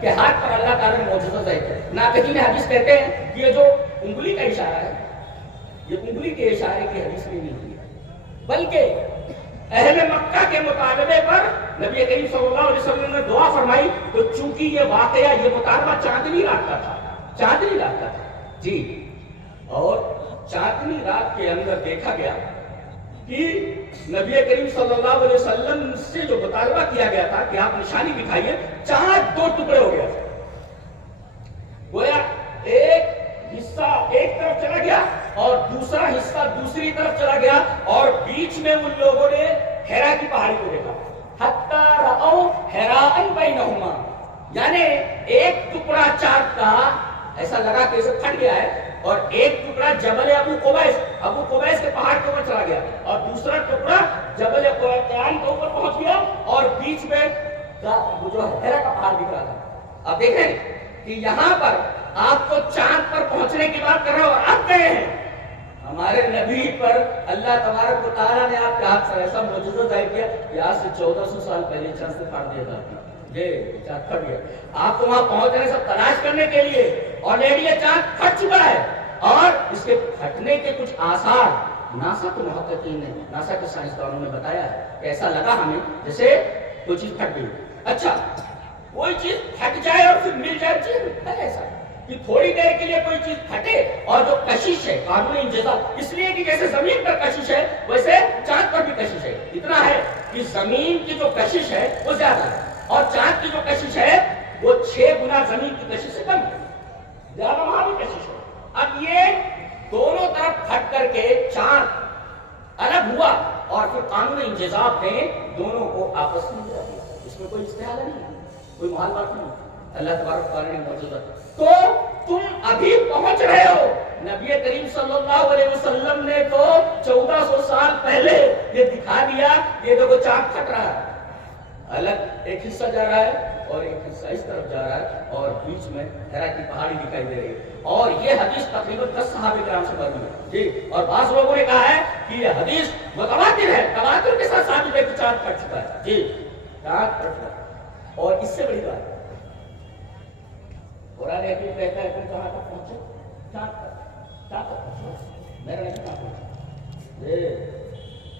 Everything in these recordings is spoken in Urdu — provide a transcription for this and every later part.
کہ ہاتھ پر اللہ تعالیٰ نے معجزہ ظاہر کیا. ناقدین حدیث کہتے ہیں کہ یہ جو انگلی کا اشارہ ہے یہ انگلی کے اشارے کی حدیث میں نہیں ہے، بلکہ اہل مکہ کے مطالبے پر نبی کریم صلی اللہ علیہ وسلم نے دعا فرمائی. تو چونکہ یہ واقعہ یہ مطالبہ چاندنی رات کا تھا جی، اور چاندنی رات کے اندر دیکھا گیا کہ نبی کریم صلی اللہ علیہ وسلم سے جو مطالبہ کیا گیا تھا کہ آپ نشانی دکھائیے، چاند دو ٹکڑے ہو گیا. گویا ایک حصہ ایک طرف چلا گیا اور دوسرا حصہ دوسری طرف چلا گیا، اور بیچ میں ان لوگوں نے حرا کی پہاڑی کو دیکھا. حتی رأو حراء بینہما، یعنی ایک ٹکڑا چاند کا ایسا لگا کہ اسے پھٹ گیا ہے، اور ایک ٹکڑا جبل ابو قبیس کے پہاڑ کے اوپر چلا گیا، اور دوسرا ٹکڑا جبل قیان کے اوپر پہنچ گیا، اور بیچ میں وہ جو حرا کا پہاڑ دکھ رہا تھا. اب دیکھیں کہ یہاں پر آپ کو چاند پر پہنچنے کی بات کر رہے ہو، اور اب گئے ہیں ہمارے نبی پر اللہ تبارک و تعالیٰ نے آپ کے ہاتھ سے ایسا معجزہ ظاہر کیا کہ آج سے 1400 سال پہلے چاند سے پھاڑ دیا تھا. یہ چاند پھٹ گیا. آپ کو وہاں پہنچ رہے سب تلاش کرنے کے لیے، اور یہ چاند پھٹ چکا ہے، اور اس کے پھٹنے کے کچھ آثار ناسا کے محققین نے، ناسا کے سائنسدانوں نے بتایا ہے کہ ایسا لگا ہمیں جیسے کوئی چیز پھٹ گئی. اچھا، کوئی چیز پھٹ جائے اور پھر مل جائے، چیز ہے ایسا کہ تھوڑی دیر کے لیے کوئی چیز پھٹے، اور جو کشش ہے قانون انجذاب، اس لیے کہ جیسے زمین پر کشش ہے ویسے چاند پر بھی کشش ہے. اتنا ہے کہ زمین کی جو کشش ہے وہ زیادہ ہے، اور چاند کی جو کشش ہے وہ 6 گنا زمین کی کشش سے کم ہے، زیادہ وہاں بھی کشش ہے. اب یہ دونوں طرف پھٹ کر کے چاند الگ ہوا، اور پھر قانون انجذاب نے دونوں کو آپس میں ملا دیا. اس میں کوئی استحالہ نہیں ہے، کوئی محال بات نہیں. اللہ تبارک و تعالیٰ نے معجزہ. تو تم ابھی پہنچ رہے ہو، نبی کریم صلی اللہ علیہ وسلم نے تو 1400 سال پہلے یہ دکھا دیا. یہ دیکھو چاند پھٹ رہا ہے، الگ ایک حصہ جا رہا ہے اور ایک حصہ اس طرف جا رہا ہے، اور بیچ میں حرا کی پہاڑی دکھائی دے رہی ہے. اور یہ حدیث تقریباً 10 صحابہ کرام سے مروی ہے جی. اور بعض لوگوں نے کہا ہے کہ یہ حدیث متواتر ہے، تواتر کے ساتھ ثابت ہے کہ چاند پھٹ چکا ہے جی، چاند پھٹ چکا ہے. اور اس سے بڑی بات قرآن حکیم کہتا ہے تم کہاں تک پہنچے؟ چاند تک پہنچو، میرا نہیں کہاں پہنچا.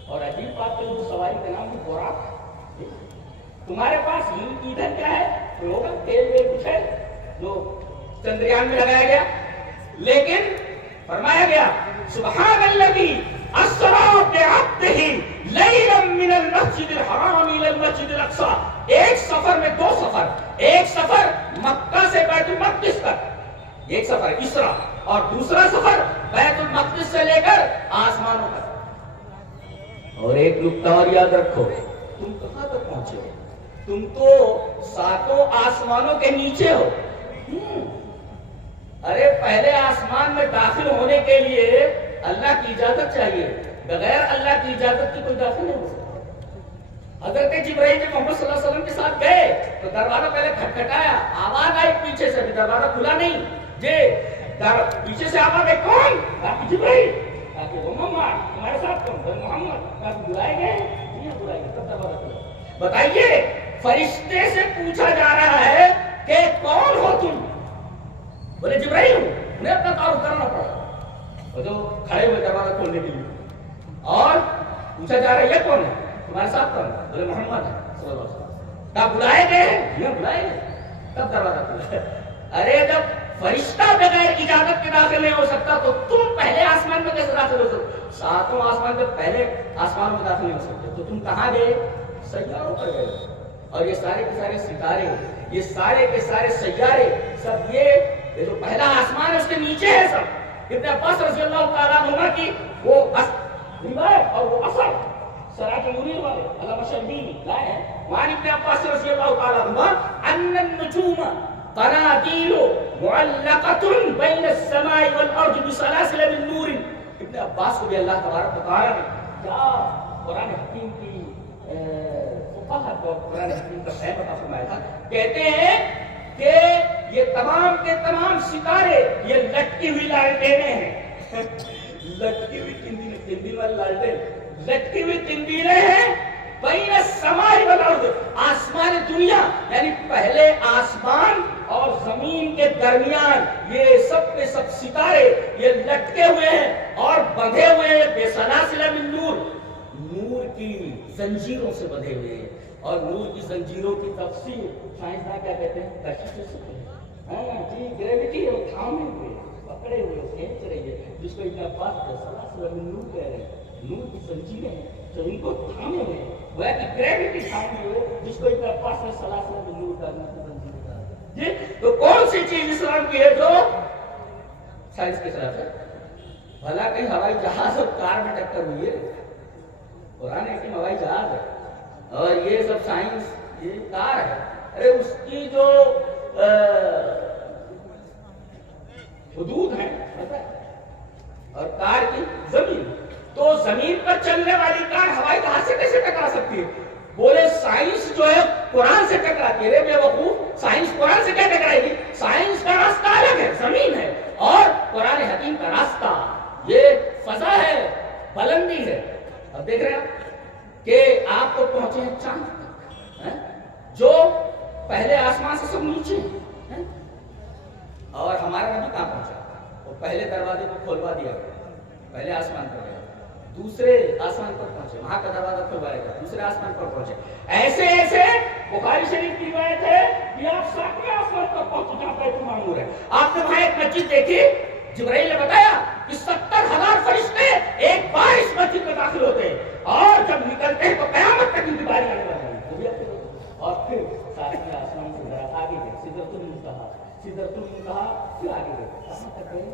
اور عجیب بات ہے، جو سواری کا نام ہے براق. تمہارے پاس ایندھن کیا ہے؟ ہوگا تیل ویل کچھ ہے جو چندریان میں لگایا گیا، لیکن فرمایا گیا سبحان الذی اسری بعبدہ لیلا من المسجد الحرام الى المسجد الاقصی. ایک سفر میں 2 سفر، ایک سفر مکہ سے بیت المقدس تک، ایک سفر اسرا، اور دوسرا سفر بیت المقدس سے لے کر آسمانوں تک. اور ایک نکتہ اور یاد رکھو، تم کہاں تک پہنچے ہو؟ تم تو 7 آسمانوں کے نیچے ہو. ارے پہلے آسمان میں داخل ہونے کے لیے اللہ کی اجازت چاہیے، بغیر اللہ کی اجازت کی کوئی داخل نہیں ہو سکتا. حضرت جبرائیل جب محمد صلی اللہ علیہ وسلم کے ساتھ گئے تو دروازہ پہلے کھٹکھٹایا، آواز آئی پیچھے سے، بھی دروازہ کھلا نہیں جی. پیچھے سے آواز آئی، کون؟ جبرائیل. محمد تمہارے ساتھ کون؟ محمد. بلائے گئے؟ بلائے گئے، تب دروازہ کھلا. بتائیے، فرشتے سے پوچھا جا رہا ہے کہ کون ہو تم؟ بولے جبرائیل ہوں. انہیں اپنا تعارف کرنا پڑا، وہ جو کھڑے ہوئے دروازہ کھولنے کے لیے، اور پوچھا جا رہا ہے یہ کون ہے تمہارے ساتھ؟ کون؟ بولے محمد ہے صلی اللہ علیہ وسلم. کیا بلائے گئے؟ بلائے گئے، تب دروازہ کھلا. ارے جب فرشتہ بغیر اجازت کے داخل نہیں ہو سکتا تو تم پہلے آسمان میں کیسے داخل ہو سکتے؟ 7 آسمان کے پہلے آسمان میں داخل نہیں ہو سکتے تو تم کہاں گئے؟ سیاروں پر گئے. اور یہ سارے کے سارے ستارے، یہ سارے کے سارے سیارے، سب یہ جو پہلا آسمان ہے اس کے نیچے ہے سب. ابن عباس رضی اللہ تعالیٰ عنہ کی وہ روایت اور وہ اثر سراج منیر والے علامہ شربینی لائے ہیں، وہاں ابن عباس رضی اللہ تعالیٰ عنہ ان النجوم قنادیل معلقۃ بین السماء والارض بسلاسل من نور. ابن عباس کو بھی اللہ تبارک و تعالیٰ نے کیا قرآن حکیم کی فقاہت اور قرآن حکیم کا فہم عطا فرمایا تھا. کہتے ہیں کہ یہ تمام کے تمام ستارے یہ لٹکی ہوئی لالٹینیں ہیں. لٹکی ہوئی تندین والی لالٹین، لٹکی ہوئی تندینیں ہیں، بین السماء والارض، آسمان دنیا یعنی پہلے آسمان اور زمین کے درمیان یہ سب کے سب ستارے یہ لٹکے ہوئے ہیں اور بندھے ہوئے ہیں بسلاسل من نور، نور کی زنجیروں سے بندھے ہوئے ہیں. اور نور کی زنجیروں کی تفسیر سائنسداں کیا کہتے ہیں؟ کشش. ہاں جی، گریوٹی ہے، تھامے ہوئے پکڑے ہوئے کھینچ رہی ہے، جس کو اتنا پاس بسلاسل من نور کہہ رہے ہیں. نور کی زنجیریں ہیں تو ان کو تھامے ہوئے ہیں، وہ ہے کہ گریوٹی تھامے ہوئے جس کو اتنا پاس میں سلاسل من نور کرنا جی. تو کون سی چیز اسلام کی ہے جو سائنس کے خلاف ہے؟ بھلا کہیں ہوائی جہاز اور کار میں ٹکر ہوئی ہے؟ قرآن ہے کہ ہوائی جہاز ہے اور یہ سب سائنس یہ کار ہے. ارے اس کی جو حدود ہیں اور کار کی زمین، تو زمین پر چلنے والی کار ہوائی جہاز سے کیسے ٹکرا سکتی ہے؟ بولے سائنس جو ہے قرآن سے ٹکراتی ہے. بے وقوف، سائنس قرآن سے کیا ٹکرائے گی؟ سائنس کا راستہ الگ ہے، زمین ہے، اور قرآن حکیم کا راستہ یہ فضا ہے، بلندی ہے. اب دیکھ رہے ہیں کہ آپ تو پہنچے ہیں چاند تک، جو پہلے آسمان سے سب نیچے ہیں، اور ہمارا نبی کہاں پہنچا؟ وہ پہلے دروازے کو کھولوا دیا گیا، پہلے آسمان پر گیا، دوسرے آسمان پر پہنچے، وہاں کا دروازہ کھلوایا گیا، دوسرے آسمان پر پہنچے. ایسے ایسے بخاری شریف کی روایت ہے کہ آپ 7ویں آسمان پر پہنچے جہاں بیت المعمور ہے. آپ نے وہاں ایک مسجد دیکھی، جبرائیل نے بتایا کہ 70,000 فرشتے ایک بار اس مسجد میں داخل ہوتے ہیں اور جب نکلتے ہیں تو قیامت تک ان کی باری آنے والی ہے. اور پھر 7ویں آسمان سے ذرا آگے گئے، سدرۃ المنتہا، سدرۃ المنتہا پھر آگے گئے، کہاں تک گئے؟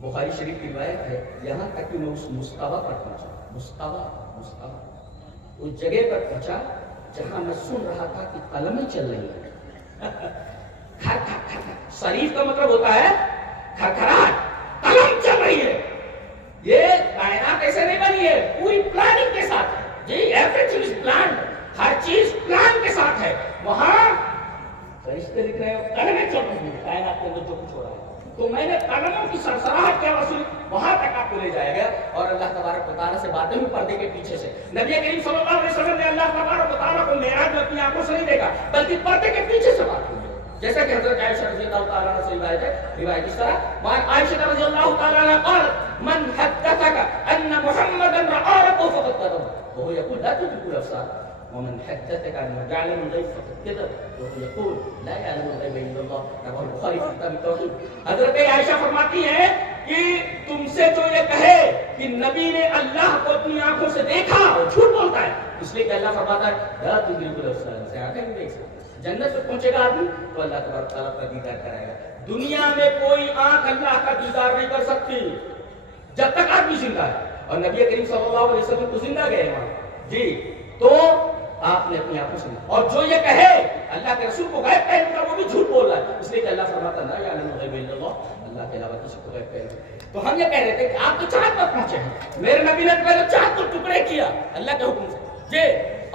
بخاری شریف کی روایت ہے یہاں تک کہ میں اس مستوی پر پہنچا. مستوی اس جگہ پر پہنچا جہاں میں سن رہا تھا کہ قلمیں چل رہی ہیں. شریف کا مطلب ہوتا ہے کھرکھراہٹ، قلم چل رہی ہے. یہ کائنات ایسے نہیں بنی ہے، پوری پلاننگ کے ساتھ ہے جی. ایوری تھنگ از پلانڈ، ہر چیز پلان کے ساتھ ہے. وہاں فرشتے لکھ رہے ہیں، قلمیں چل رہی ہیں کائنات کے اندر جو کچھ ہو رہا ہے. تو میں نے قلموں کی سرسراہٹ کے وسیلے وہاں تک آپ کو لے جایا گیا اور اللہ تبارک و تعالیٰ سے باتیں ہوئی پردے کے پیچھے سے. نبی کریم صلی اللہ علیہ وسلم نے اللہ تبارک و تعالیٰ کو معراج میں اپنی آنکھوں سے نہیں دیکھا بلکہ پردے کے پیچھے سے بات ہوئی. جیسا کہ حضرت عائشہ رضی اللہ تعالیٰ عنہ سے روایت ہے، روایت اس طرح وعن عائشہ رضی اللہ تعالیٰ عنہ قالت من حدثك ان محمدا رأى ربه فقد كذب وهو يقول لا تدركوا الابصار ومن حدثك انه يعلم الغيب فقد كذب وهو يقول لا يعلم الغيب الا الله. رواه البخاری في کتاب التوحید. حضرت عائشہ فرماتی ہیں کہ تم سے جو یہ کہے کہ نبی نے اللہ کو اپنی آنکھوں سے دیکھا وہ جھوٹ بولتا ہے، اس لیے کہ اللہ فرماتا ہے لا تدركوا الابصار، سے آنکھیں نہیں دیکھ سکتے. جنت میں پہنچے گا آدمی تو اللہ تبارک تعالیٰ کا دیدار کرائے گا. دنیا میں کوئی آنکھ اللہ کا دیدار نہیں کر سکتی جب تک آدمی زندہ ہے. اور نبی کریم صلی اللہ علیہ وسلم تو زندہ گئے وہاں جی. تو آپ نے اپنی آنکھوں سے، اور جو یہ کہے اللہ کے رسول کو غیب کہنے کا وہ بھی جھوٹ بول رہا ہے، اس لیے کہ اللہ فرماتا ہے یا یعلم الغیب الا اللہ، اللہ کے علاوہ کسی کو غیب کہنے. تو ہم یہ کہہ رہے تھے کہ آپ تو چاند پر پہنچے ہیں، میرے نبی نے پہلے چاند کو ٹکڑے کیا اللہ کے حکم سے جی،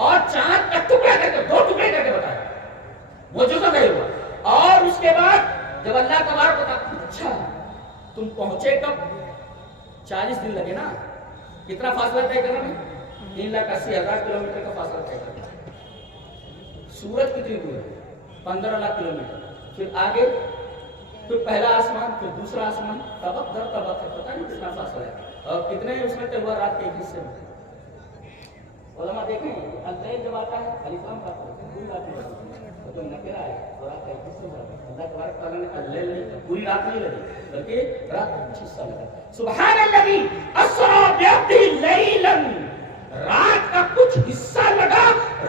اور چاند کا ٹکڑا کر کے 2 ٹکڑے کر کے بتایا معجزہ نہیں ہوا. اور اس کے بعد جب اللہ تبارک و تعالیٰ اچھا تم پہنچے کب؟ 40 دن لگے نا. کتنا فاصلہ طے کرنا ہے؟ 3,80,000 کلومیٹر کا فاصلہ طے کرنا. سورج کتنی دور ہے؟ 15 لاکھ کلومیٹر. پھر آگے پھر پہلا آسمان، پھر دوسرا آسمان، طبق در طبق ہے، پتہ نہیں کتنا فاصلہ ہے. اور کتنے اس میں طے ہوا رات کے حصے میں. علماء دیکھیں اللیل جب آتا ہے الاسلام کا پوری رات میں تو نکرا ہے اور رات کا ایک حصہ ہے. اللہ تبارک تعالیٰ نے اللیل نہیں، پوری رات نہیں لگی بلکہ رات کا کچھ حصہ لگا. سبحان الذی اسری بعبدہ لیلا، رات کا کچھ حصہ لگا،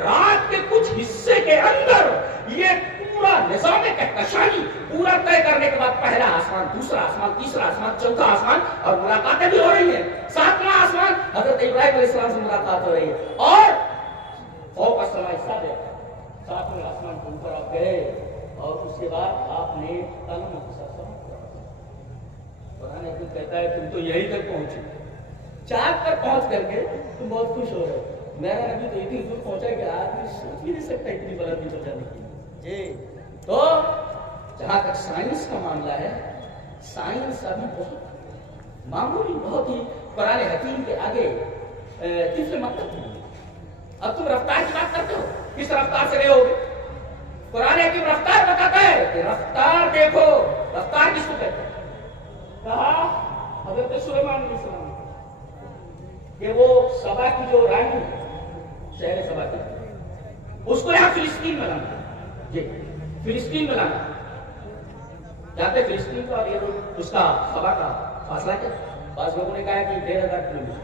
رات کے کچھ حصے کے اندر. یہ پورا نظام کہکشانی پورا طے کرنے کے بعد پہلا آسمان، دوسرا آسمان، تیسرا آسمان، چوتھا آسمان، اور ملاقاتیں بھی ہو رہی ہیں. 7واں آسمان حضرت ابراہیم علیہ السلام سے ملاقات ہو رہی ہے. اور فوق السماء السابع، 7ویں آسمان کے اوپر آپ گئے اور اس کے بعد آپ نے قلم کے ساتھ قرآن حکیم کہتا ہے تم تو یہیں تک پہنچے. چاند پر پہنچ کر کے تم بہت خوش ہو رہے ہو. میرا نبی تو اتنی دور پہنچا کہ آدمی سوچ بھی نہیں سکتا اتنی بلندی پر جانے کی جی. تو جہاں تک سائنس کا معاملہ ہے، سائنس ابھی بہت معمولی، بہت ہی قرآن حکیم کے آگے طفل مکتب ہے. اب تم رفتار کی بات کرتے ہو، کس رفتار سے گئے ہوگے؟ قرآن حکیم رفتار بتاتا ہے کہ رفتار دیکھو، رفتار کس کو کہتے ہیں؟ کہا حضرت سلیمان علیہ السلام کہ وہ سبا کی جو رانی شہر سبا کی، اس کو یہاں فلسطین میں لانا، جی فلسطین میں لانا، جاتے فلسطین کا اور یہ اس کا سبا کا فاصلہ کیا؟ بعض لوگوں نے کہا کہ 1500 کلومیٹر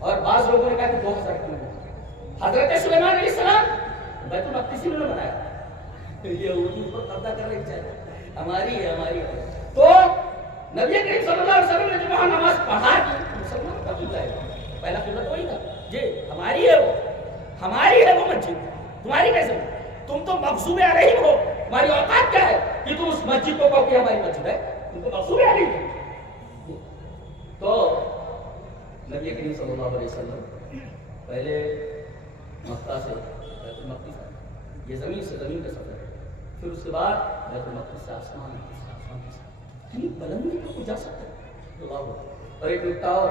اور بعض لوگوں نے کہا کہ 2000 کلومیٹر۔ حضرت سلیمان علیہ السلام بیت المقدس میں بنایا، یہ اردو پر قبضہ کر رہی چاہیے، ہماری ہے۔ تو نبی کریم صلی اللہ علیہ وسلم نے جو وہاں نماز پڑھا کی، مسلمان کا قبلہ ہے، پہلا قبلہ وہی تھا، جی ہماری ہے وہ، ہماری ہے وہ مسجد، تمہاری کیسے؟ تم تو مغصوب علیہم ہو، تمہاری اوقات کیا ہے کہ تم اس مسجد کو کہو کہ ہماری مسجد ہے؟ تم تو مغصوب علیہم ہو۔ تو نبی کریم صلی اللہ علیہ وسلم پہلے مکہ سے بیت المقدس، یہ زمین سے زمین کا سفر ہے، پھر اس کے بعد بیت المقدس سے آسمان کے ساتھ اتنی بلندی پر جا سکتا ہے اللہ۔ اور ایک نکتہ اور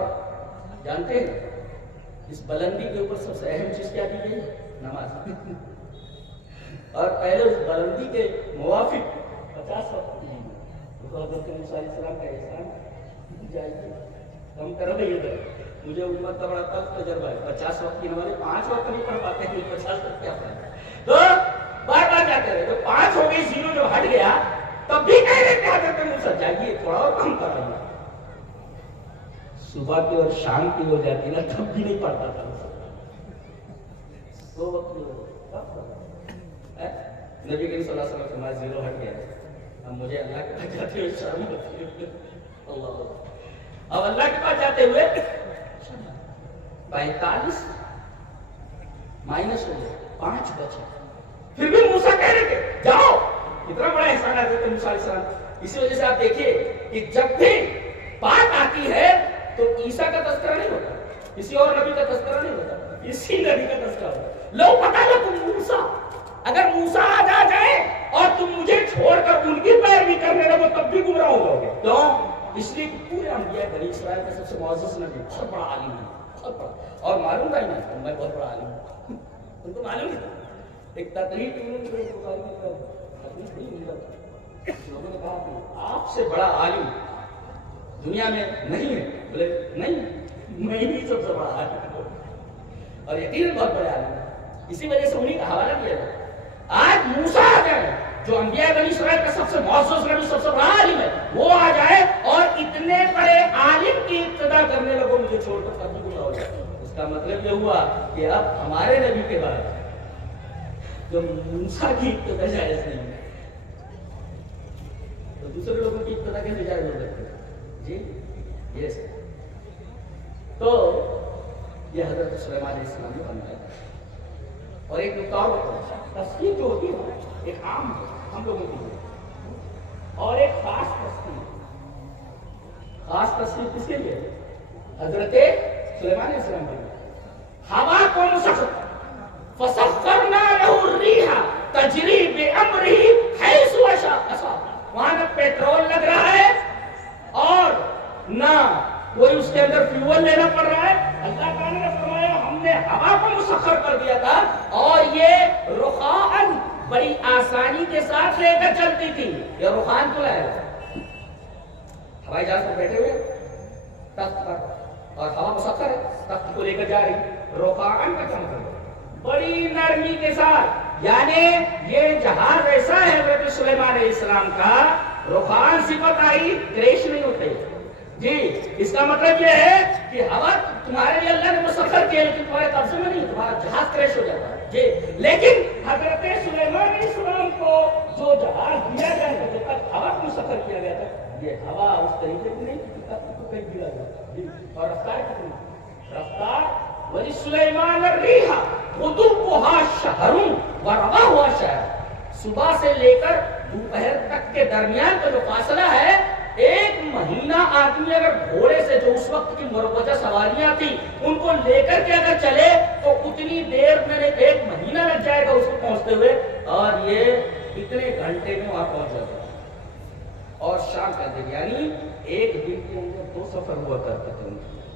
جانتے ہیں، اس بلندی کے اوپر سب سے اہم چیز کیا دی گئی؟ نماز۔ اور پہلے اس بلندی کے موافق 50 وقت کی تو حضرت موسیٰ علیہ السلام کا احسان جائے کم کرو گے، یہ کرو، مجھے امت کا بڑا تجربہ ہے، 50 وقت کی نماز 5 وقت نہیں پڑھ پاتے ہیں، 50 وقت کیا پڑھیں؟ تو بار بار جاتے رہے، تو 5 ہو گئی، 0 جو ہٹ گیا تب بھی کہہ رہے کہ حضرت موسیٰ جائیے تھوڑا اور کم کر رہی ہے۔ صبح کی اور شام کی ہو جاتی نا تب بھی نہیں پڑھتا تھا، 2 وقت نبی کریم صلی اللہ علیہ وسلم ہمارا 0 ہٹ گیا، اب مجھے اللہ کے پاس جاتے ہوئے شرم ہوتی ہے، اللہ اب اللہ کے پاس جاتے ہوئے 45 مائنس ہو گئے، 5 بچے، پھر بھی موسیٰ کہہ رہے تھے جاؤ، اتنا بڑا احسان ہے حضرت موسیٰ علیہ السلام۔ اسی وجہ سے آپ دیکھیے کہ جب بھی بات آتی ہے تو عیسیٰ کا تذکرہ نہیں ہوتا، کسی اور نبی کا تذکرہ نہیں ہوتا، اسی نبی کا تذکرہ ہوتا۔ لو پتہ لکم موسیٰ، اگر موسیٰ آج آ جائے اور تم مجھے چھوڑ کر ان کی پیروی کرنے لگو تب بھی گمراہ ہو جاؤ گے۔ کیوں؟ اس لیے کہ پورے انبیاء بنی اسرائیل کا سب سے معزز نبی، بہت بڑا عالم ہے، بہت بڑا، اور معلوم تھا ہی نہیں میں بہت بڑا عالم ہوں، ان کو معلوم نہیں تھا، ایک تقریر کی انہوں نے لوگوں نے کہا کہ آپ سے بڑا عالم دنیا میں نہیں ہے، بولے نہیں میں ہی سب سے بڑا عالم ہوں، اور یقیناً بہت بڑے عالم ہے، اسی وجہ سے انہیں کا حوالہ دیا جائے۔ آج موسیٰ آ جائے جو انبیاء بنی اسرائیل کا سب سے معزز نبی، سب سے بڑا عالم ہے، وہ آ جائے اور اتنے بڑے عالم کی ابتدا کرنے لگو مجھے چھوڑ کر کبھی گمراہ ہو جائے، اس کا مطلب یہ ہوا کہ اب ہمارے نبی کے بعد جو موسیٰ کی ابتدا جائز نہیں ہے تو دوسرے لوگوں کی ابتدا کیسے جائز ہو سکتی ہے؟ جی یس۔ تو یہ حضرت سلیمان علیہ السلام نے بنایا تھا۔ اور ایک نکتہ اور ہوتا ہے، تصویر جو ہوتی ہے ایک عام ہم لوگوں کی اور ایک خاص تصویر، خاص تصویر کس کے لیے؟ حضرت سلیمان علیہ السلام کے لیے۔ ہوا کو مسخر فسخرنا له الريح تجري بأمره حيث أشاء، وہاں نہ پیٹرول لگ رہا ہے اور نہ کوئی اس کے اندر فیول لینا پڑ رہا ہے، اللہ تعالیٰ نے فرمایا ہم نے ہوا کو مسخر کر دیا تھا اور یہ رخاءً بڑی آسانی کے ساتھ لے کر چلتی تھی۔ یہ رخان کو لایا ہوائی جہاز پر بیٹھے ہوئے تخت پر اور ہوا مسخر ہے، تخت کو لے کر جا رہی، رخاءً کا کیا مطلب ہے؟ بڑی نرمی کے ساتھ، یعنی یہ جہاز ایسا ہے حضرت سلیمان علیہ السلام کا، رخان صفت آئی، کریش نہیں ہوتے جی، اس کا مطلب یہ ہے کہ ہوا تمہارے لیے اللہ نے مسخر کیا لیکن تمہارے قبضے میں نہیں، تمہارا جہاز کریش ہو جاتا ہے جی۔ لیکن حضرت سلیمان علیہ السلام کو جو جہاز دیا گیا ہے جب تک ہوا کو مسخر کیا گیا تھا، یہ ہوا اس طریقے سے نہیں کہ تب تو کہیں گرا جائے، اور رفتار کتنی رفتار وَلِسُلَيْمَانَ الرِّيحَ غُدُوُّهَا شَهْرٌ وَرَوَاحُهَا شَهْرٌ، صبح سے لے کر دوپہر تک کے درمیان کا جو فاصلہ ہے، 1 مہینہ آدمی اگر گھوڑے سے جو اس وقت کی مروجہ سواریاں تھی ان کو لے کر کے اگر چلے تو اتنی دیر میں 1 مہینہ لگ جائے گا اس کو پہنچتے ہوئے، اور یہ اتنے گھنٹے میں وہاں پہنچ جاتا ہے اور شام کا دن، یعنی 1 دن کے اندر 2 سفر ہوا کرتے تھے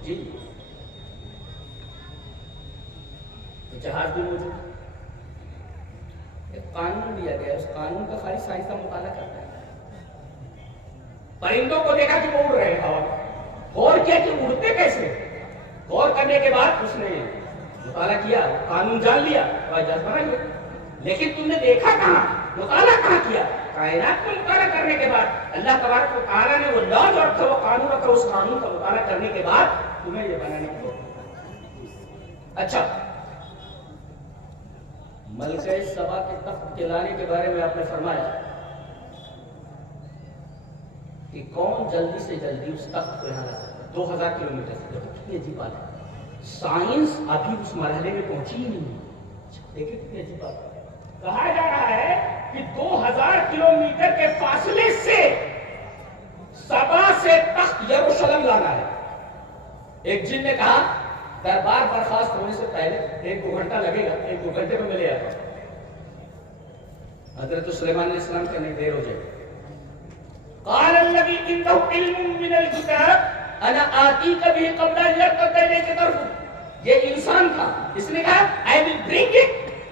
جی۔ جہاز بھی موجود ہے. ایک قانون دیا گیا ہے، اس قانون کا خالی سائنس کا مطالعہ کرتا ہے. پرندوں کو دیکھا کہ وہ اڑ رہے ہیں، غور کیا کہ اڑتے کیسے. غور کرنے کے بعد اس نے مطالعہ کیا، قانون جان لیا، جہاز بنا لیا. لیکن تم نے دیکھا کہاں، مطالعہ کہاں کیا؟ کائنات کو مطالعہ کرنے کے بعد اللہ تبارک و تعالیٰ نے وہ لاز رکھا، وہ قانون رکھا، اس قانون کا مطالعہ کرنے کے بعد تمہیں یہ بنانے کی. اچھا، ملکہ سبا کے تخت کے لانے کے بارے میں آپ نے فرمایا کہ کون جلدی سے جلدی اس تخت کو یہاں لا سکتا ہے. 2000 کلومیٹر سے. کتنی عجیب بات ہے، سائنس ابھی اس مرحلے میں پہنچی ہی نہیں ہے. دیکھیں کتنی عجیب بات ہے. کہا جا رہا ہے کہ 2000 کلومیٹر کے فاصلے سے سبا سے تخت یروشلم لانا ہے. ایک جن نے کہا دربار برخاست ہونے سے پہلے 1-2 گھنٹہ لگے گا، 1-2 گھنٹے میں ملے آتا. حضرت سلیمان علیہ السلام کہنے دیر ہو جائے. قال الذي عنده علم من الكتاب انا آتيك به قبل ان يرتد اليك طرفك. یہ انسان تھا، اس نے کہا I will bring it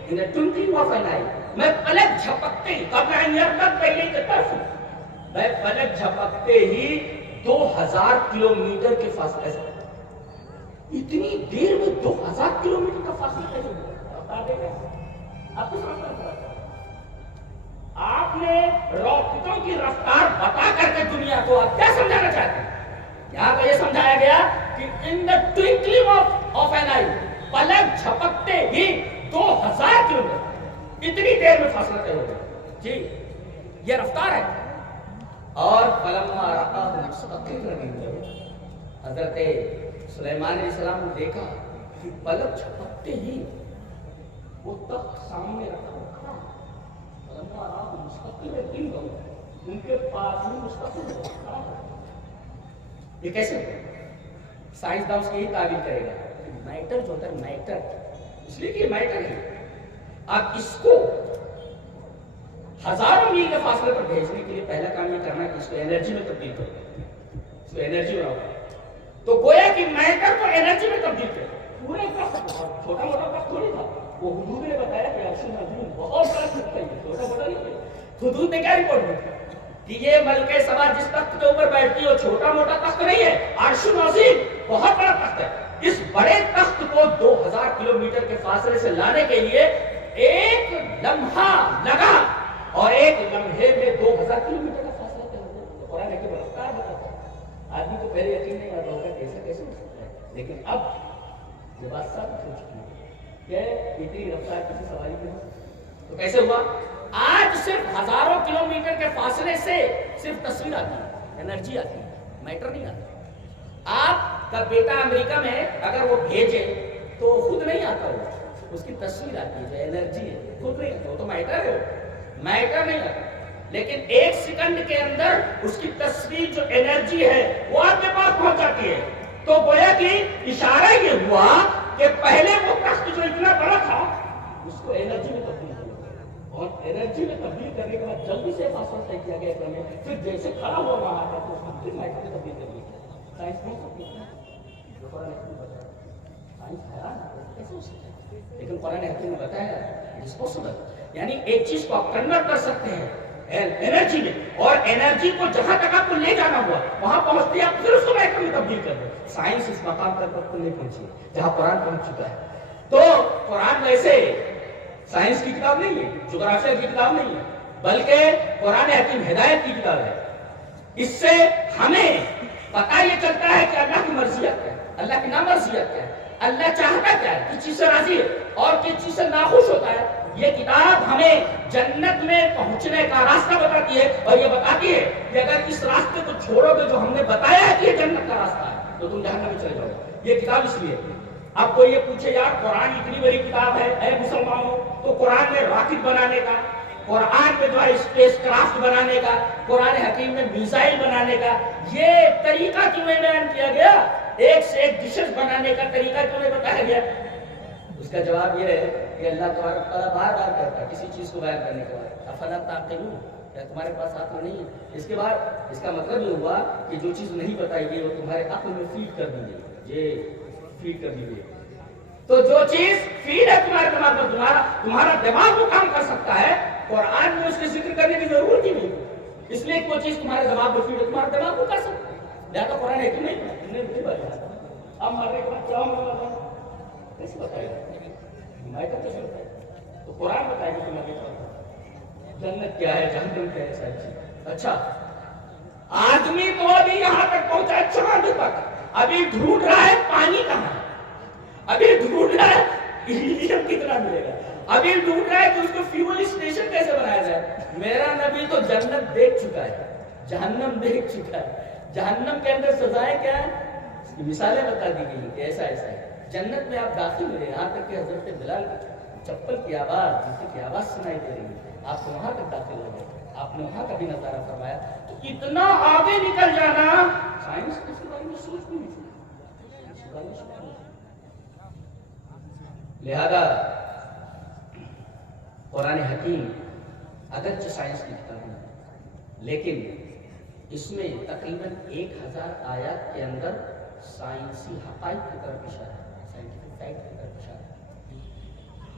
in a twinkling of an eye. میں پلک جھپکتے ہی قبل ان يرتد اليك طرفك، میں پلک جھپکتے ہی 2000 کلومیٹر کے فاصلے سے. اتنی دیر میں 2000 کلومیٹر کا فاصلہ کیسے ہوا؟ بتا دے گا آپ کو سمجھ میں. آپ نے راکٹوں کی رفتار بتا کر کے دنیا کو آپ کیا سمجھانا چاہتے ہیں؟ یہاں پہ یہ سمجھایا گیا کہ ان دا ٹوئنکلنگ آف این آئی، پلک جھپکتے ہی 2000 کلومیٹر، اتنی دیر میں فاصلہ طے ہو گیا. جی یہ رفتار ہے. اور فلما رآہ مستقرا عنده، حضرت سلیمان علیہ السلام نے دیکھا کہ پلک جھپکتے ہی وہ تخت سامنے رکھا. ان کے پاس ہی مستقل ہے. یہ کیسے؟ سائنسداں اس کی ہی تعبیر کرے گا. میٹر جو ہوتا ہے، میٹر اس لیے کہ یہ میٹر ہے. اب اس کو ہزاروں میل کے فاصلے پر بھیجنے کے لیے پہلا کام یہ کرنا ہے کہ اس کو انرجی میں تبدیل کرو، اس کو انرجی بناؤ. تو گویا کہ میٹر کو انرجی میں تبدیل کرو. پورے چھوٹا موٹا وقت تھوڑی تھا. وہ حدود نے بتایا کہ عرش عظیم بہت بڑا تخت ہے، چھوٹا موٹا نہیں ہے. حدود نے کیا رپورٹ دی کہ یہ ملکہ سبا جس تخت کے اوپر بیٹھتی ہے وہ چھوٹا موٹا تخت نہیں ہے، عرش عظیم بہت بڑا تخت ہے. اس بڑے تخت کو 2000 کلومیٹر کے فاصلے سے لانے کے لیے ایک لمحہ لگا، اور ایک لمحے میں 2000 کلومیٹر کا فاصلہ طے ہو گیا. قرآن کی رفتار بتاتا ہے. آدمی کو پہلے یقین نہیں آتا ہوگا کیسے کیسے ہو سکتا ہے، لیکن اب یہ بات ثابت ہو چکی ہے کہ اتنی رفتار کسی سواری میں ہو. تو کیسے ہوا؟ آج صرف ہزاروں کلومیٹر کے فاصلے سے صرف تصویر آتی ہے، انرجی آتی ہے، میٹر نہیں آتا. آپ کا بیٹا امریکہ میں اگر وہ بھیجے تو خود نہیں آتا ہوا، اس کی تصویر آتی ہے جو انرجی ہے، خود نہیں آتا. وہ تو میٹر ہے، میٹر نہیں آتا. لیکن 1 سیکنڈ کے اندر اس کی تصویر جو انرجی ہے وہ آپ کے پاس پہنچ جاتی ہے. تو گویا کہ اشارہ یہ ہوا کہ پہلے وہ تخت جو اتنا بڑا تھا اس کو انرجی میں تبدیل کیا، اور انرجی میں تبدیل کرنے کے بعد جلدی سے فاصلہ طے کیا گیا کہ پھر جیسے کھڑا ہو رہا تھا تو اس کو پھر میٹر میں تبدیل کر دیا. سائنس نہیں سکتی جو قرآن حکیم نے بتایا. سائنس حیران ہے کیسے ہو سکتا ہے، لیکن قرآن حکیم نے بتایا اٹ از پاسبل. یعنی ایک چیز کو آپ کنورٹ کر سکتے ہیں انرجی میں، اور انرجی کو جہاں تک آپ کو لے جانا ہوا وہاں پہنچتے آپ پھر اس کو میٹر میں تبدیل کر دیں. سائنس اس مقام تک نہیں پہنچی جہاں قرآن پہنچ چکا ہے. تو قرآن ویسے سائنس کی کتاب نہیں ہے، جغرافیہ کی کتاب نہیں ہے، بلکہ قرآن حکیم ہدایت کی کتاب ہے. اس سے ہمیں پتہ یہ چلتا ہے کہ اللہ کی مرضیات کیا ہے، اللہ کی نامرضیات کیا ہے، اللہ چاہتا کیا ہے، کس چیز سے راضی ہے اور کس چیز سے ناخوش ہوتا ہے. یہ کتاب ہمیں جنت میں پہنچنے کا راستہ بتاتی ہے، اور یہ بتاتی ہے کہ اگر اس راستے کو چھوڑو گے جو ہم نے بتایا ہے کہ یہ جنت کا راستہ ہے تو تم جہنم میں چلے جاؤ گے. یہ کتاب اس لیے. اب کوئی یہ پوچھے یار قرآن اتنی بڑی کتاب ہے اے مسلمانوں، تو قرآن میں راکٹ بنانے کا، قرآن میں جو ہے اسپیس کرافٹ بنانے کا، قرآن حکیم میں میزائل بنانے کا یہ طریقہ کیوں نہیں بیان کیا گیا؟ ایک سے ایک ڈشز بنانے کا طریقہ کیوں نہیں بتایا گیا؟ اس کا جواب یہ ہے کہ اللہ تبارک تعالیٰ بار بار کہتا ہے کسی چیز کو بیان کرنے کے بعد افلا تعقلون، کیا تمہارے پاس عقل نہیں ہے؟ اس کے بعد اس کا مطلب یہ ہوا کہ جو چیز نہیں بتائی گئی وہ تمہارے عقل میں فیڈ کر دی گئی، یہ فیڈ کر دی گئی. تو جو چیز فیڈ ہے تمہارے دماغ میں، تمہارا دماغ وہ کام کر سکتا ہے، قرآن میں اس کے ذکر کرنے کی ضرورت ہی نہیں، اس لیے وہ چیز تمہارے دماغ میں فیڈ ہے، تمہارا دماغ وہ کر سکتا ہے۔ لہٰذا قرآن ہے کہ نہیں بتایا اب مرنے کے بعد کیا ہوگا کیسے بتائے گا؟ تو قرآن بتائے گا تمہیں جنت کیا ہے، جہنم کیا ہے، ساری چیز۔ اچھا آدمی تو ابھی یہاں تک پہنچا ہے چاند پر، ابھی ڈھونڈ رہا ہے پانی کہاں ہے، ابھی ڈھونڈ رہا ہے ہیلیم کتنا ملے گا، ابھی ڈھونڈ رہا ہے کہ اس کو فیول اسٹیشن کیسے بنایا جائے۔ میرا نبی تو جنت دیکھ چکا ہے، جہنم دیکھ چکا ہے، جہنم کے اندر سزائیں کیا ہیں اس کی مثالیں بتا دی گئی کہ ایسا ایسا ہے۔ جنت میں آپ داخل ہوئے، یہاں تک کہ حضرت بلال کی چپل کی آواز، جوتے کی آواز سنائی دے رہی ہے، آپ کو وہاں تک داخل ہو گئے، آپ نے وہاں کا بھی نظارہ فرمایا۔ تو اتنا آگے نکل جانا سائنس کے بارے میں سوچ بھی نہیں سکتی۔ لہذا قرآن حکیم اگرچہ سائنس کی کتاب ہے، لیکن اس میں تقریباً 1000 آیات کے اندر سائنسی حقائق کی طرف اشارہ ہے، سائنٹیفک فیکٹ کی طرف اشارہ ہے۔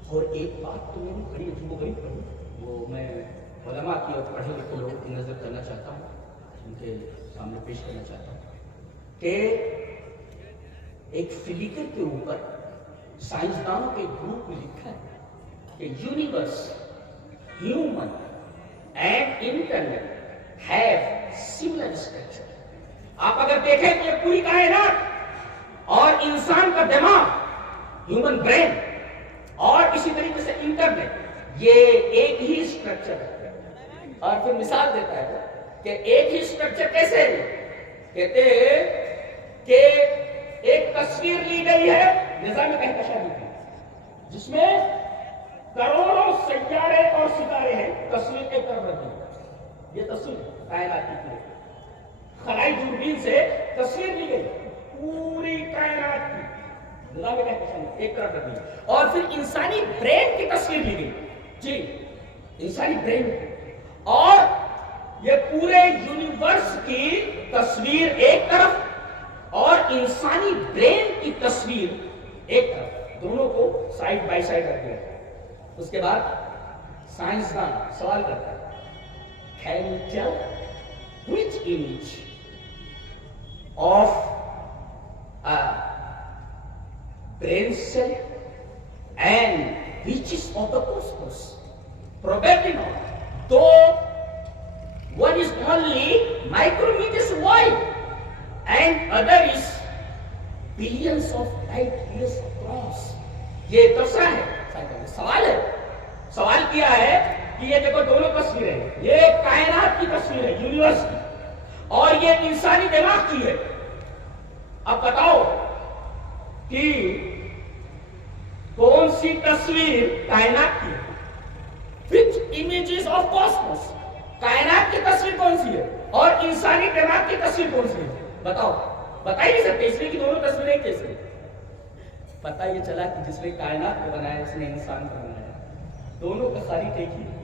اور ایک بات تو میری بڑی عجیب و غریب پڑھی، وہ میں علماء کی اور پڑھے لکھے لوگوں کی نظر کرنا چاہتا ہوں، ان کے سامنے پیش کرنا چاہتا ہوں کہ ایک فلیکر کے اوپر سائنسدانوں کے گروپ میں لکھا ہے کہ universe, human and internet have similar structure. آپ اگر دیکھیں تو یہ پوری کائنات اور انسان کا دماغ، ہیومن برین اور اسی طریقے سے انٹرنیٹ، یہ ایک ہی اسٹرکچر ہے۔ اور پھر مثال دیتا ہے کہ ایک ہی اسٹرکچر کیسے ہے، کہتے ہیں کہ ایک تصویر لی گئی ہے نظام کہکشائی کی، جس میں کروڑوں سیارے اور ستارے ہیں، تصویر ایک طرف رکھی، یہ تصویر کائنات کی خلائی دوربین سے تصویر لی گئی پوری کائنات کی، نظام کہکشائی ایک طرف رکھی، اور پھر انسانی برین کی تصویر لی گئی، جی انسانی برین، اور یہ پورے یونیورس کی تصویر ایک طرف اور انسانی برین کی تصویر ایک طرف، دونوں کو سائیڈ بائی سائیڈ رکھ دیا۔ اس کے بعد سائنسدان سوال کرتا ہے، can you tell which image of a brain cell and which is of the cosmos? Probably not. Though one is only micrometers wide and other is billions of light years across. یہ تفسیر ہے، سوال ہے، سوال کیا ہے کہ یہ دیکھو دونوں تصویریں، یہ کائنات کی تصویر ہے یونیورس کی، اور یہ انسانی دماغ کی ہے۔ اب بتاؤ کہ کون سی تصویر کائنات کی ہے؟ Which images of cosmos؟ کائنات کی تصویر کون سی ہے اور انسانی دماغ کی تصویر کون سی ہے؟ بتاؤ، بتا ہی نہیں سکتے، اس لیے کہ دونوں تصویریں کیسے؟ پتہ یہ چلا کہ جس نے کائنات کو بنایا اس نے انسان کو بنایا، دونوں کا خالق ایک ہی ہے۔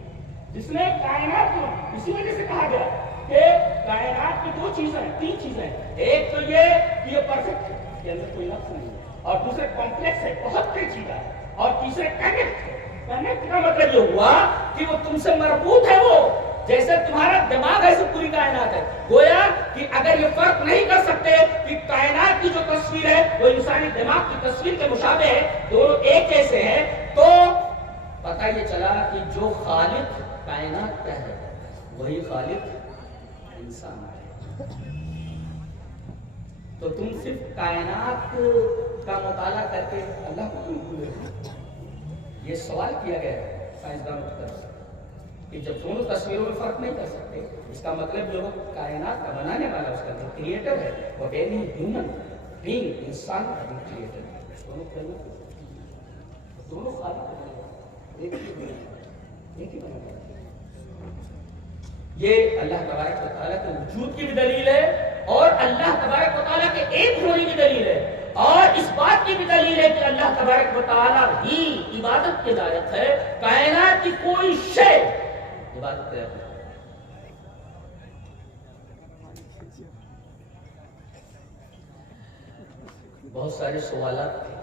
جس نے کائنات کو، اسی وجہ سے کہا گیا کہ کائنات کی دو چیزیں ہیں، تین چیزیں ہیں، ایک تو یہ کہ یہ پرفیکٹ ہے، اس کے اندر کوئی نقص نہیں ہے، اور دوسرے کمپلیکس ہے، بہت پیچیدہ ہے، اور تیسرے کنیکٹ ہے۔ کنیکٹ کا مطلب یہ ہوا کہ وہ تم سے مربوط ہے، وہ جیسے تمہارا دماغ ہے، ایسے پوری کائنات ہے۔ گویا کہ اگر یہ فرق نہیں کر سکتے کہ کائنات کی جو تصویر ہے وہ انسانی دماغ کی تصویر کے مشابہ ہے، دونوں ایک جیسے ہیں، تو پتہ یہ چلا کہ جو خالق کائنات کا ہے وہی خالق انسان ہے۔ تو تم صرف کائنات کا مطالعہ کر کے اللہ کو کیوں بھول گئے؟ یہ سوال کیا گیا ہے سائنسدانوں کی طرف سے کہ جب دونوں تصویروں میں فرق نہیں کر سکتے، اس کا مطلب جو کائنات کا بنانے والا اس کا جو کریٹر ہے وہ بینی ہیومن بینگ، انسان کا جو کریٹر ہے، دونوں پہلو دونوں خالق ایک ہی بنا۔ یہ اللہ تبارک و تعالیٰ کے وجود کی بھی دلیل ہے، اور اللہ تبارک و تعالیٰ کے ایک ہونے کی دلیل ہے، اور اس بات کی بھی دلیل ہے کہ اللہ تبارک و تعالیٰ ہی عبادت کے لائق ہے، کائنات کی کوئی شے عبادت کے لائق ہے۔ بہت سارے سوالات تھے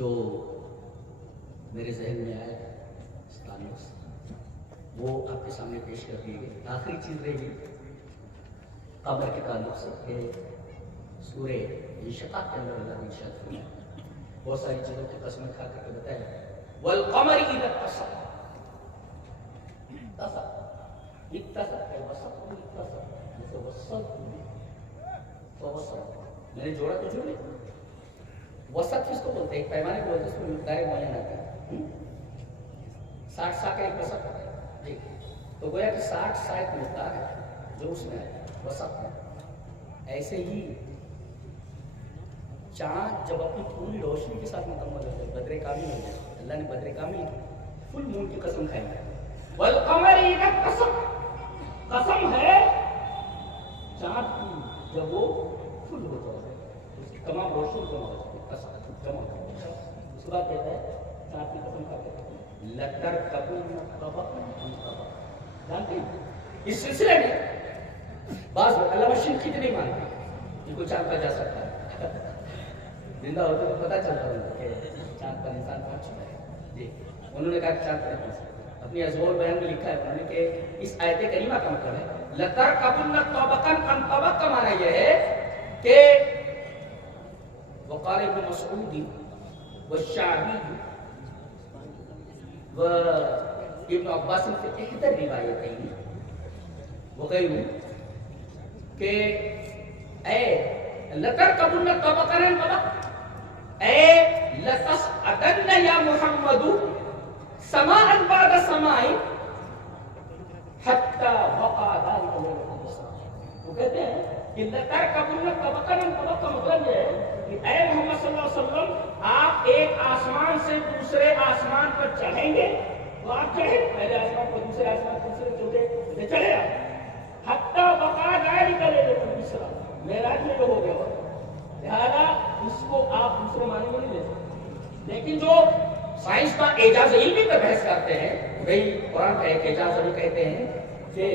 جو میرے ذہن میں آیا اس تعلق سے وہ آپ کے سامنے پیش کر دی گئی. آخری چیز رہے گی قبر کے تعلق سے کہ سورہ انشقاق کے اندر اللہ نے ارشاد فرمایا بہت ساری چیزوں کی قسمیں کھا کر کے بتایا والقمر اذا اتسق میں نے جوڑا تو جو نہیں وسط کس کو بولتے ہیں؟ ایک پیمانے کو بولتے ہیں، اس میں مقدار معین آتا ہے 60 سا کا ایک وسط ہوتا ہے جی. تو گویا کہ 60 سا ایک مقدار ہے جو اس میں وسط ہے. ایسے ہی چاند جب اپنی پوری روشنی کے ساتھ مکمل ہوتا ہے بدر کامل ہو جائے اللہ نے بدر کامل فل مون کی قسم کھائی ہے. والقمر اذا اتسق قسم ہے چاند کی جب وہ فل ہوتا ہے اس کی تمام روشنی جمع ہوتی ہے قسم جمع ہوتا ہے. اس کے بعد کہتا ہے چاند کی قسم کھا کے لترکبن طبقا عن طبق. جانتے ہیں اس سلسلے میں بعض علامہ شنقیطی نہیں مانتے کہ کوئی چاند پر جا سکتا ہے. زندہ ہوتے تو پتہ چلتا ہے کہ چاند پر انسان پہنچ چکا ہے جی. انہوں نے کہا کہ چاند پر پہنچ سکتا ہے. اپنی ازور بیان میں لکھا ہے انہوں نے کہ اس آیت کریمہ کا مطلب ہے لترکبن طبقا عن طبق کا معنی یہ ہے کہ وقال ابن مسعود والشعبی وابن عباس في احدى الروايتين وغيره کہ اے لترکبن طبقا عن طبق اے لتصعدن یا محمد سماء بعد سماء حتى وقع ذلك الاسراء. وہ کہتے ہیں کہ لترکبن طبقا عن طبق کا مطلب یہ ہے کہ اے محمد صلی اللہ علیہ وسلم آپ ایک آسمان سے دوسرے آسمان پر چڑھیں گے تو آپ چڑھے پہلے آسمان پر دوسرے آسمان پر دوسرے چوتھے چڑھے آپ حتی وقع ذلک الاسراء معراج میں جو ہو گیا لہذا اس کو آپ دوسرے معنی میں نہیں لے سکتے. لیکن جو سائنس کا اعجاز علمی پر بحث کرتے ہیں وہی قرآن کا ایک اعجاز وہ کہتے ہیں کہ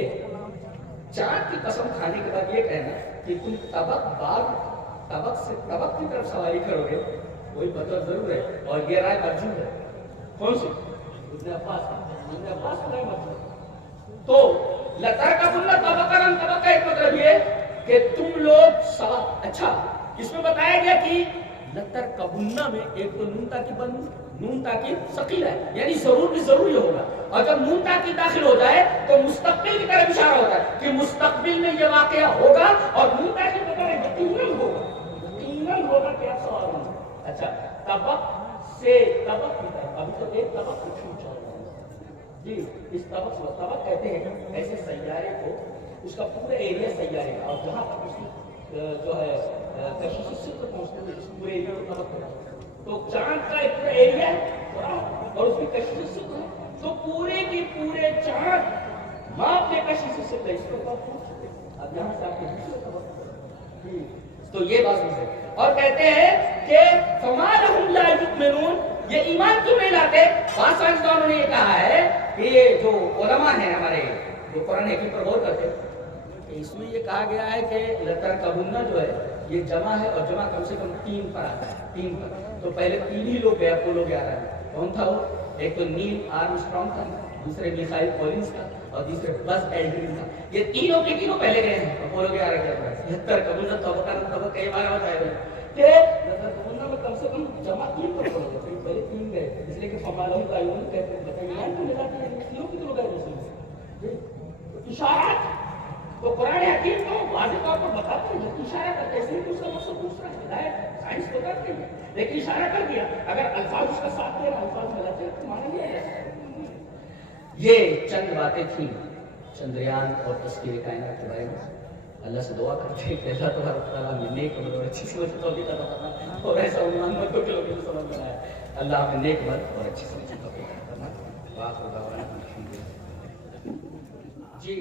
چاند کی قسم کھانے کے بعد یہ کہنا کہ تم طبق سے طبق کی طرف سواری کرو گے وہی مطلب ضرور ہے. اور یہ رائے مرجوح ہے. کون سی؟ ابن عباس کا رائے مرجوح. تو لترکبن طبقا عن طبق کا ایک مطلب یہ کہ تم لوگ اچھا اس میں بتایا گیا کہ لترکبن میں ایک تو نون تاکید ثقیل ہے یعنی ضرور بھی ضروری ہوگا اور جب نون تاکید داخل ہو جائے تو مستقبل کی طرف اشارہ ہوتا ہے کہ مستقبل میں یہ واقعہ ہوگا اور نون تاکید بتا رہے یقیناً ہوگا کیا سوال ہے. اچھا طبق سے طبق کی طرف ابھی تو ایک طبق کو چھوٹ جائے جی. اس طبق کہتے ہیں ایسے سیارے کو اس کا پورا ایریا سیارے کا اور جہاں تک اس کی جو ہے کشش صفر پہنچتے ہوئے اس پورے ایریا کو طبق کرا تو چاند کا ایک پورا ایریا ہے اور اس کی کشش صفر ہے تو پورے کے پورے چاند ماپ کے کشش صفر ہے اس کو اب یہاں سے آپ کے دوسرے طبق تو یہ بات ہے. اور کہتے ہیں کہ فما لهم لا يؤمنون یہ ایمان کیوں نہیں لاتے. بعض سائنسدانوں نے یہ کہا ہے کہ یہ جو علماء ہیں ہمارے جو قرآن حکیم پر غور کرتے ہیں کہ اس میں یہ کہا گیا ہے کہ لترکبن جو ہے یہ جمع ہے اور جمع کم سے کم 3 پر آتا ہے 3 پر. تو پہلے 3 ہی لوگ گئے اپولو 11 میں. کون تھا وہ؟ ایک تو نیل آرمسٹرانگ تھا دوسرے میخائیل کولنز تھا اور تیسرے بز ایلڈرن تھا. یہ تینوں کے تینوں پہلے گئے ہیں اپولو 11 کے اندر. لترکبن طبقا عن طبق کئی بار بتایا گیا کہ لترکبن میں کم سے کم جمع 3 پر پڑے گا. پہلے 3 گئے اس لیے کہ فما لهم لا يؤمنون کہتے ہیں ایمان کو ملاتے ہیں تینوں کی طرف گئے دوسرے اشارات. تو قرآن حکیم کو واضح طور پر بتاتے ہیں جب اشارہ کرتے ہیں صرف اس کا مقصد دوسرا ہے ہدایت سائنس بتاتے ہیں لیکن اشارہ کر دیا اگر الفاظ اس کا ساتھ دے رہا الفاظ ملاتے ہیں تو مانا نہیں ہے. یہ چند باتیں تھیں چندریان اور تذکیر کائنات کے بارے میں. اللہ سے دعا کرتے ہیں کہ اللہ تبارک و تعالیٰ ہمیں نیک عمل اور اچھی سمجھ توفیق عطا فرمائے اور ایسا عنوان مت کو کہ لوگ سمجھ میں آئے. اللہ ہمیں نیک عمل اور اچھی سمجھ توفیق عطا فرمائے. واخر دعوانا الحمدللہ. جی